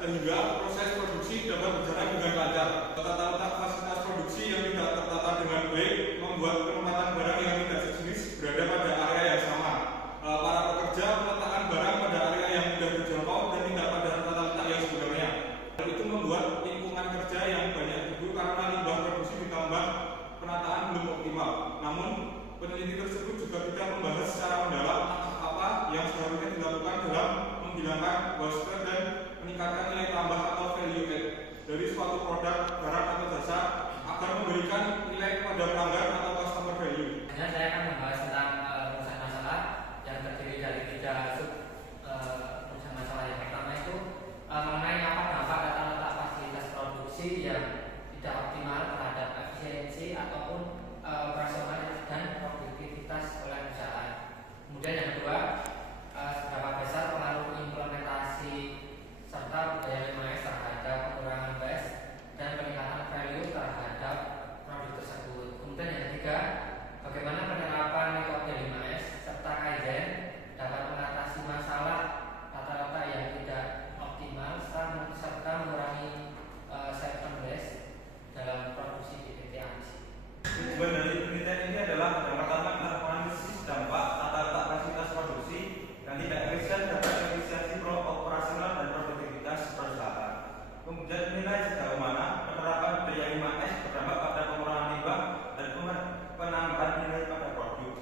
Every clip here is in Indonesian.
sehingga proses produksi dapat berjalan dengan lancar. Tata letak fasilitas produksi yang tidak tertata dengan baik membuat penempatan barang yang tidak sejenis berada pada area yang sama. Para pekerja meletakkan barang pada area yang mudah dijangkau dan tidak pada tata letak yang sebenarnya. Hal itu membuat lingkungan kerja yang banyak debu karena limbah produksi ditambah penataan belum optimal. Namun, peneliti tersebut juga tidak membahas secara mendalam langkah apa yang seharusnya dilakukan dalam menghilangkan waste dan meningkatkan nilai tambah atau value add dari suatu produk, barang atau jasa agar memberikan nilai kepada pelanggan atau customer value. Saya akan membahas tentang rumusan masalah yang terdiri dari 3 sub rumusan masalah. Yang pertama itu mengenai apa dampak tata letak fasilitas produksi yang tidak optimal terhadap efisiensi ataupun operasional dan produktivitas oleh perusahaan. Kemudian yang kedua, seberapa besar pengaruh implementasi serta budaya 5S terhadap pengurangan waste dan peningkatan value terhadap produk tersebut. Kemudian yang ketiga, bagaimana penerapan metode 5S serta Kaizen dapat mengatasi masalah tata letak yang tidak optimal serta mengurangi server waste dalam produksi di PT AMSI. Tujuan dari penelitian ini adalah yang pertama adalah menganalisis dampak tata letak fasilitas produksi yang tidak efisien terhadap efisiensi operasional dan produktivitas perusahaan. Kemudian menilai sejauh mana penerapan budaya 5S berdampak pada pengurangan limbah dan penambahan nilai pada produk.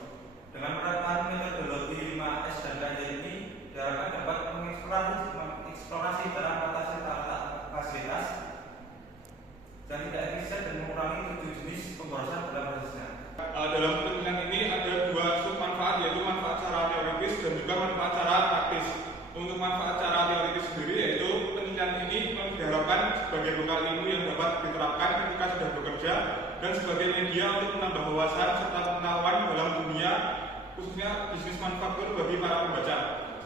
Dengan penerapan metodologi 5S dan Kaizen ini diharapkan dapat mengeksplorasi dalam mengatasi tata letak fasilitas dan tidak efisien dan mengurangi 7 jenis pemborosan dalam prosesnya. Dalam penelitian ini ada 2 sub manfaat, yaitu manfaat secara teoritis dan juga manfaat secara praktis. Untuk manfaat secara teoritis sendiri, yaitu penelitian ini diharapkan sebagai bekal ilmu yang dapat diterapkan ketika sudah bekerja dan sebagai media untuk menambah wawasan serta pengetahuan dalam dunia khususnya bisnis manufaktur bagi para pembaca.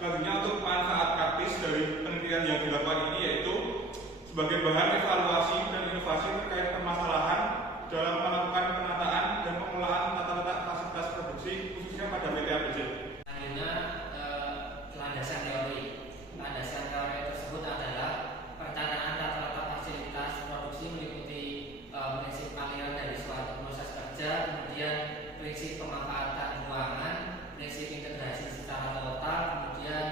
Selanjutnya untuk manfaat praktis dari penelitian yang dilakukan ini yaitu sebagai bahan evaluasi dan inovasi terkait permasalahan dalam melakukan penataan dan pengelolaan tata letak fasilitas produksi khususnya pada PT ABJ. Selanjutnya landasan teori. Landasan teori tersebut adalah perencanaan tata letak fasilitas produksi meliputi prinsip aliran dari suatu proses kerja, kemudian prinsip pemanfaatan ruangan, prinsip integrasi secara total, kemudian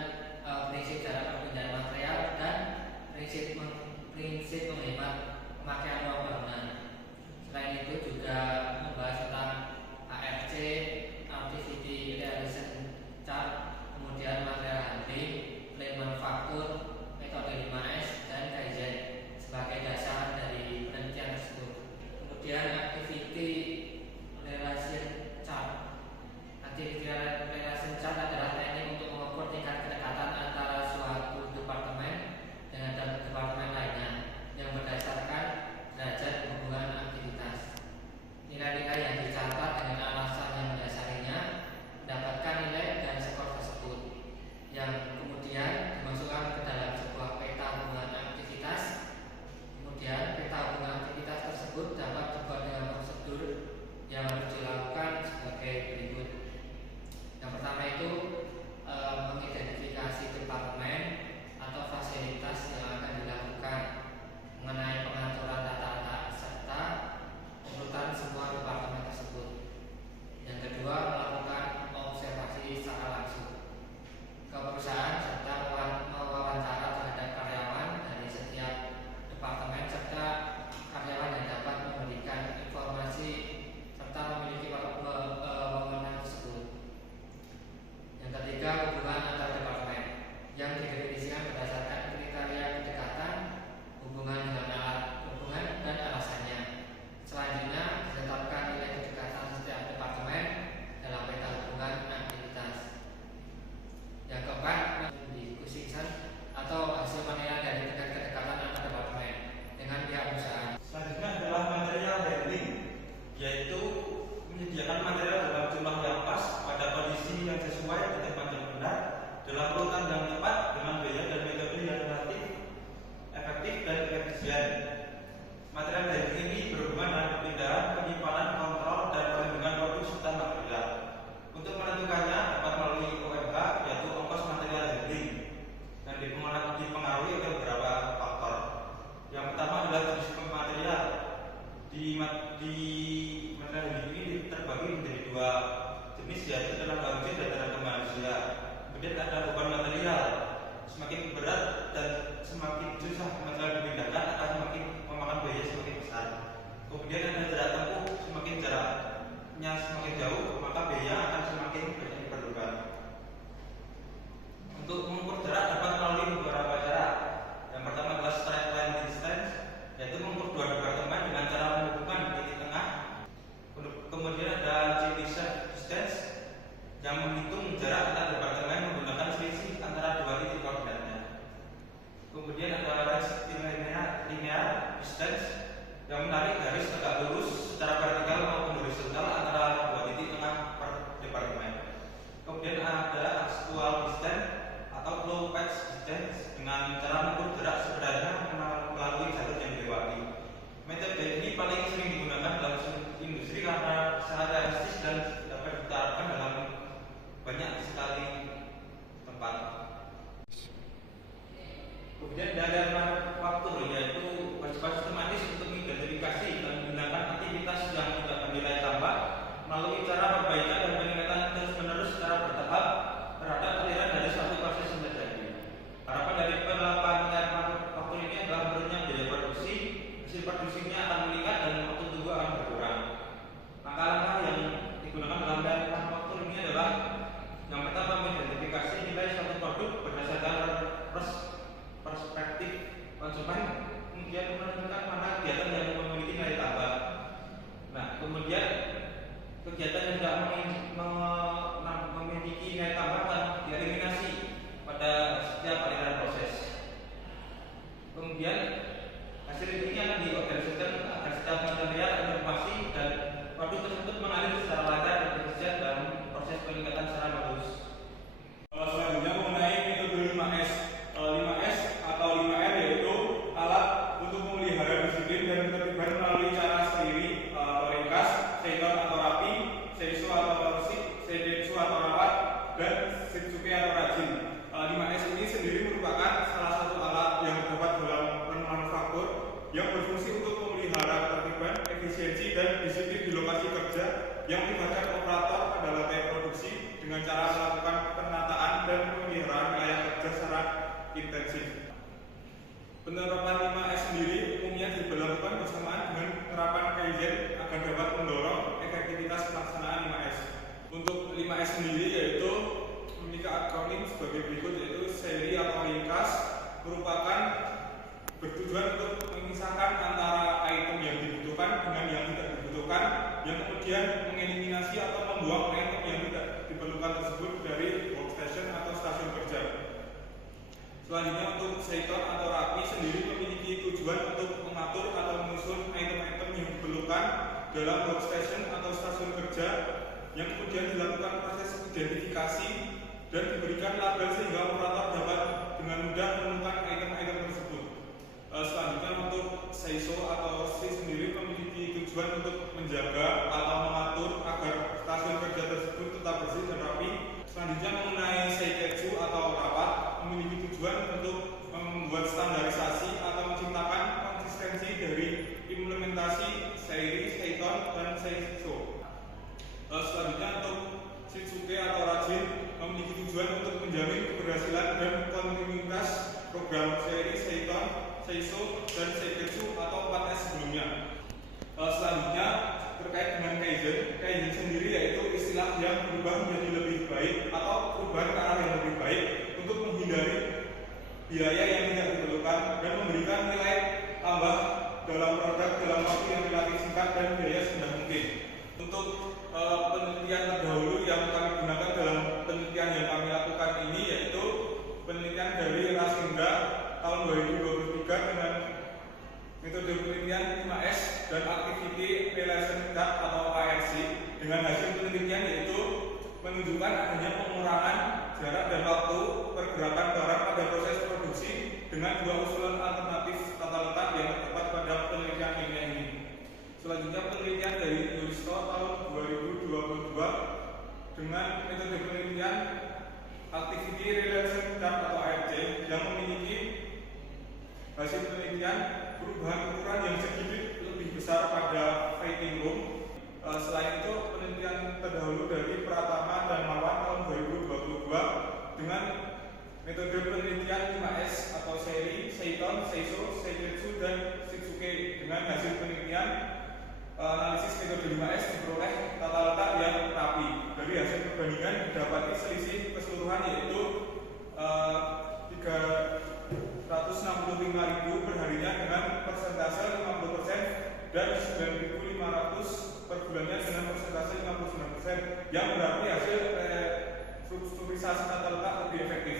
prinsip cara perpindahan material dan prinsip menghemat pemakaian ruang bangunan. Selain itu juga membahas tentang ARC, Activity Realization Chart, kemudian material handling, plan manufaktur, metode 5 semakin susah mencapai dipindahkan akan semakin memakan biaya semakin besar. Kemudian ada jarak tempuh, semakin jaraknya semakin jauh maka biaya akan semakin banyak diperlukan. Untuk mengukur jarak dapat melalui beberapa cara. Yang pertama adalah straight line distance, yaitu mengukur dua departemen dengan cara menghubungkan titik tengah. Kemudian ada Chebyshev distance yang menghitung jarak antar departemen menggunakan selisih antara dua titik koordinatnya. Kemudian ada linear distance yang menarik garis tegak lurus secara vertikal maupun horizontal antara dua titik tengah per departemen. Kemudian ada actual distance atau flow patch distance dengan cara mengukur jarak sebenarnya melalui jalur yang dilewati. Metode ini paling sering digunakan dalam industri karena sangat realistis dan dapat diterapkan dalam banyak sekali tempat. Kemudian dari faktor yaitu bersifat sistematis untuk mengidentifikasi dan menggunakan aktivitas yang tidak bernilai tambah melalui cara perbaikan dan peningkatan terus-menerus secara bertahap terhadap aliran dari suatu proses yang terjadi. Harapan dari penerapan faktor ini adalah menurunnya biaya produksi, hasil produksinya akan meningkat dan waktu tunggu akan berkurang. Langkah-langkah yang digunakan dalam penerapan faktor ini adalah yang pertama mengidentifikasi nilai suatu produk berdasarkan perspektif konsumen, kemudian menentukan mana kegiatan yang memiliki nilai tambah. Nah, kemudian kegiatan yang tidak memiliki nilai tambah akan dieliminasi pada setiap aliran proses. Kemudian hasil ini akan diorganisasikan agar setiap material, informasi dan produk tersebut mengalir secara lancar dan efisien dalam proses peningkatan secara bagus. Selanjutnya mengenai metode 5S. 5S atau 5R yaitu alat untuk memelihara disiplin dan ketertiban melalui cara sendiri atau ringkas, seiton atau rapi, seiso atau resik, seidetsu atau rapat, dan sitsuke atau rajin. 5S ini sendiri merupakan salah satu alat yang terdapat dalam manufaktur yang berfungsi untuk memelihara ketertiban, efisiensi, dan disiplin di lokasi kerja yang melibatkan operator pada lantai produksi dengan cara melakukan penataan dan pemeliharaan wilayah kerja secara intensif. Penerapan 5S sendiri umumnya diberlakukan bersamaan dengan penerapan Kaizen agar dapat mendorong efektivitas pelaksanaan 5S. Untuk 5S sendiri yaitu memiliki akronim sebagai berikut, yaitu seri atau ringkas merupakan bertujuan untuk memisahkan antara item yang dibutuhkan dengan yang tidak dibutuhkan, yang kemudian mengeliminasi atau membuang item yang tidak diperlukan tersebut dari workstation atau stasiun kerja. Selanjutnya untuk seiton atau rapi sendiri memiliki tujuan untuk mengatur atau menyusun item-item yang diperlukan dalam workstation atau stasiun kerja yang kemudian dilakukan proses identifikasi dan diberikan label sehingga operator dapat dengan mudah menemukan item-item tersebut. Selanjutnya untuk seiso atau si sendiri memiliki tujuan untuk menjaga atau mengatur agar stasiun kerja tersebut tetap bersih dan rapi. Selanjutnya mengenai seiketsu atau rapat memiliki tujuan untuk membuat standarisasi atau menciptakan konsistensi dari implementasi seiri, seiton, dan seiso. Selanjutnya untuk shitsuke atau rajin memiliki tujuan untuk menjamin keberhasilan dan kontinuitas program seri, seiton, seiso, dan seiketsu atau 4S sebelumnya. Selanjutnya terkait dengan Kaizen. Kaizen sendiri yaitu istilah yang berubah menjadi lebih baik atau perubahan ke arah yang lebih baik untuk menghindari biaya yang tidak diperlukan dan memberikan nilai tambah dalam produk dalam waktu yang relatif singkat dan biaya serendah mungkin. Untuk penelitian terdahulu yang kami gunakan dalam penelitian yang kami lakukan ini yaitu penelitian dari Rasindra tahun 2023 dengan metode penelitian 5S dan Activity Relation Chart atau ARC. Dengan hasil penelitian yaitu menunjukkan adanya pengurangan jarak dan waktu pergerakan barang pada proses produksi dengan dua usulan alternatif tata letak yang terdapat pada penelitian ilmiah ini. Selanjutnya penelitian dari Yulisto tahun 2022 dengan metode penelitian Activity Relation Chart atau ARC yang memiliki hasil penelitian perubahan ukuran yang sedikit lebih besar pada fighting room. Selain itu penelitian terdahulu dari Pratama dan Marwan tahun 2022 dengan Metode penelitian 5S atau Seiri, Seiton, Seiso, Seiketsu, dan Shitsuke. Dengan hasil penelitian analisis metode 5S diperoleh tata letak yang rapi. Dari hasil perbandingan didapati selisih keseluruhan yaitu 365.000 perharinya dengan persentase 50% dan 9.500 per bulannya dengan persentase 59%, yang berarti hasil strukturisasi tata letak lebih efektif.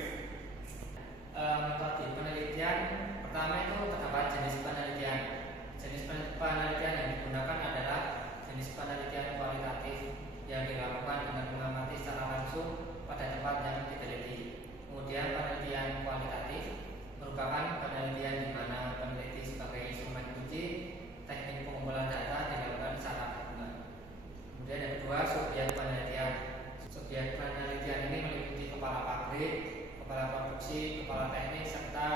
Metode penelitian pertama itu terdapat jenis penelitian. Jenis penelitian yang digunakan adalah jenis penelitian kualitatif yang dilakukan dengan mengamati secara langsung pada tempat yang diteliti. Kemudian penelitian kualitatif merupakan penelitian di mana peneliti sebagai instrumen kunci teknik pengumpulan data dilakukan secara gabungan. Kemudian yang kedua, subjek penelitian. Subjek penelitian ini meliputi kepala pabrik, kepala produksi, kepala teknik, serta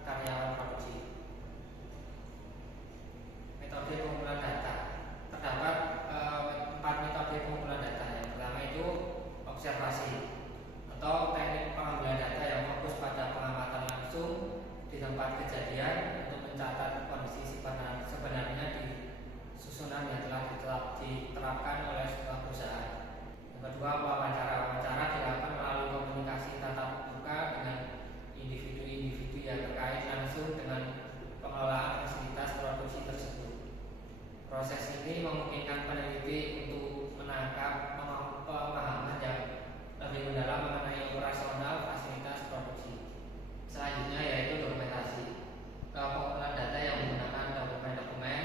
karyawan produksi. Metode pengumpulan data. Terdapat 4 metode pengumpulan data. Yang pertama itu observasi atau teknik pengambilan data yang fokus pada pengamatan langsung di tempat kejadian untuk mencatat kondisi sebenarnya di susunan yang telah diterapkan oleh sebuah perusahaan. Yang kedua, wawancara dilakukan melalui komunikasi tatap muka dengan individu-individu yang terkait langsung dengan pengelolaan fasilitas produksi tersebut. Proses ini memungkinkan peneliti untuk menangkap pemahaman yang lebih mendalam mengenai operasional fasilitas produksi. Selanjutnya yaitu dokumentasi. Pengumpulan data yang menggunakan dokumen-dokumen,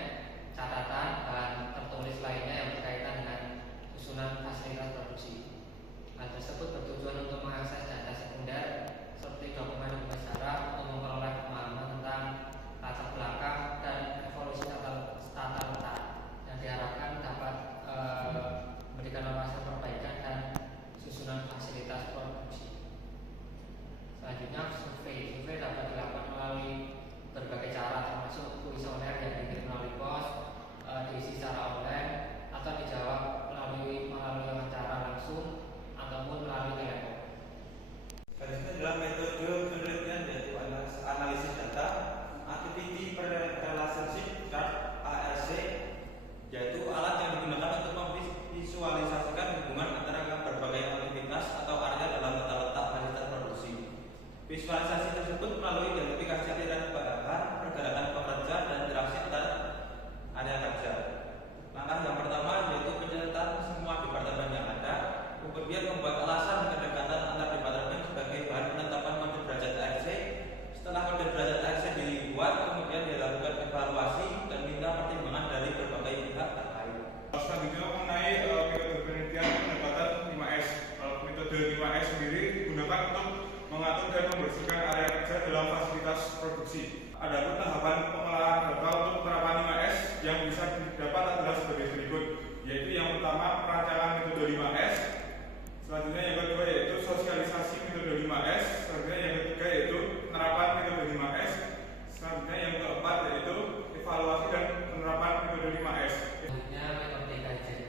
catatan, bahan tertulis lainnya yang berkaitan dengan susunan fasilitas produksi. Hal tersebut bertujuan untuk mengakses data sekunder seperti dokumen-dokumen sejarah untuk memperoleh pemahaman tentang latar belakang dan evolusi tata letak yang diharapkan dapat memberikan wawasan perbaikan dan susunan fasilitas produksi. Selanjutnya, survei dapat dilakukan melalui berbagai cara, termasuk kuesioner yang dikirim melalui pos, diisi secara online, atau dijawab melalui wawancara langsung ataupun melalui telepon. Selanjutnya adalah metode penelitian yaitu analisis data, activity relationship chart (ARC), yaitu alat yang digunakan untuk memvisualisasikan hubungan antara berbagai aktivitas atau area dalam tata letak fasilitas produksi. Visualisasi tersebut melalui identifikasi aliran bahan, pergerakan pekerja, dan interaksi antar area kerja. Langkah yang pertama yaitu pencatatan semua departemen yang ada, kemudian membuat alasan kedekatan antar departemen sebagai bahan penetapan kode derajat ARC. Setelah kode derajat ARC dibuat, kemudian dilakukan evaluasi dan minta pertimbangan dari berbagai pihak terkait. Selanjutnya mengenai metode penelitian pendekatan 5S. Metode 5S sendiri digunakan untuk mengatur dan membersihkan area kerja dalam fasilitas produksi. Adapun tahapan pengolahan data untuk penerapan 5S yang bisa didapat adalah sebagai berikut, yaitu yang pertama perancangan metode 5S, selanjutnya yang kedua yaitu sosialisasi metode 5S, selanjutnya yang ketiga yaitu penerapan metode 5S, selanjutnya yang keempat yaitu evaluasi dan penerapan metode 5S. Selanjutnya metode Kaizen.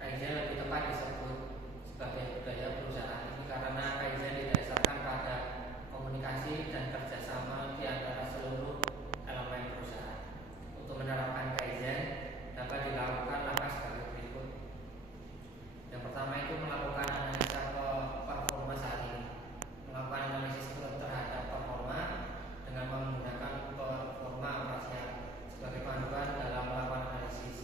Kaizen lebih tepat disebut sebagai budaya perusahaan ini karena Kaizen didasarkan pada komunikasi dan kerjasama di antara seluruh elemen perusahaan. Untuk menerapkan Kaizen dapat dilakukan langkah sebagai berikut. Yang pertama itu melakukan analisa performa saat ini. Melakukan analisis terhadap performa dengan menggunakan performa operasial sebagai panduan dalam melakukan analisis.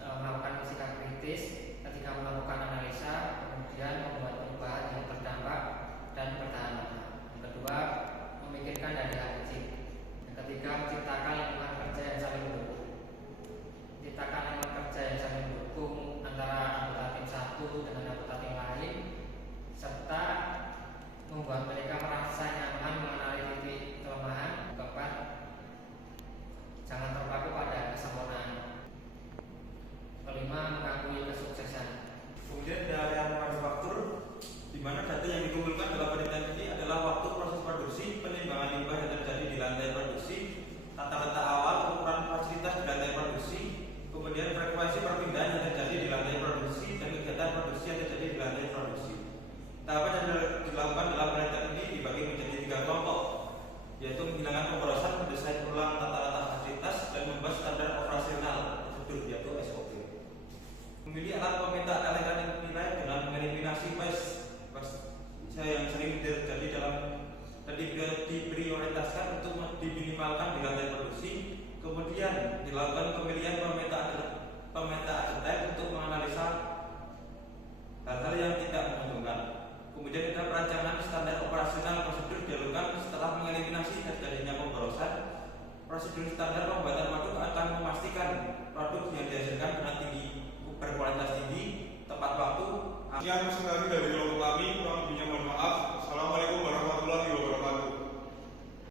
Melakukan sikap kritis ketika melakukan analisa, kemudian membuat perubahan yang berdampak dan bertahan lama. Yang kedua, memikirkan dari hal kecil. Yang ketiga, menciptakan lingkungan kerja yang saling mendukung. Menciptakan lingkungan kerja yang saling mendukung antara anggota tim satu dengan anggota tim lain, serta membuat mereka merasa nyaman mengenali titik kelemahan. Keempat, jangan terpaku pada kesempurnaan. Kelima, mengakui kesuksesan. Kemudian ada yang manufaktur, di mana data yang dikumpulkan dalam penelitian ini adalah waktu proses produksi, penimbangan limbah yang terjadi di lantai produksi, tata letak awal, ukuran fasilitas di lantai produksi, kemudian frekuensi perpindahan yang terjadi di lantai produksi, dan kegiatan produksi yang terjadi di lantai produksi. Tahapan yang dilakukan dalam penelitian ini dibagi dengan pemborosan mendesain ulang tata letak fasilitas dan membuat standar operasional prosedur yaitu SOP. Memilih alat peminta elektronik nilai dengan mengeliminasi saya yang sering terjadi dalam diprioritaskan untuk diminimalkan di rantai produksi. Kemudian dilakukan pemilihan pemetaan detail untuk menganalisa hal-hal yang tidak menguntungkan. Kemudian ada perancangan standar operasional prosedur dilakukan setelah mengeliminasi terjadinya pemborosan. Prosedur standar pembuatan produk akan memastikan produk yang dihasilkan dengan berkualitas tinggi, tepat waktu. Sekian presentasi dari kelompok kami, kurang lebihnya mohon maaf. Assalamualaikum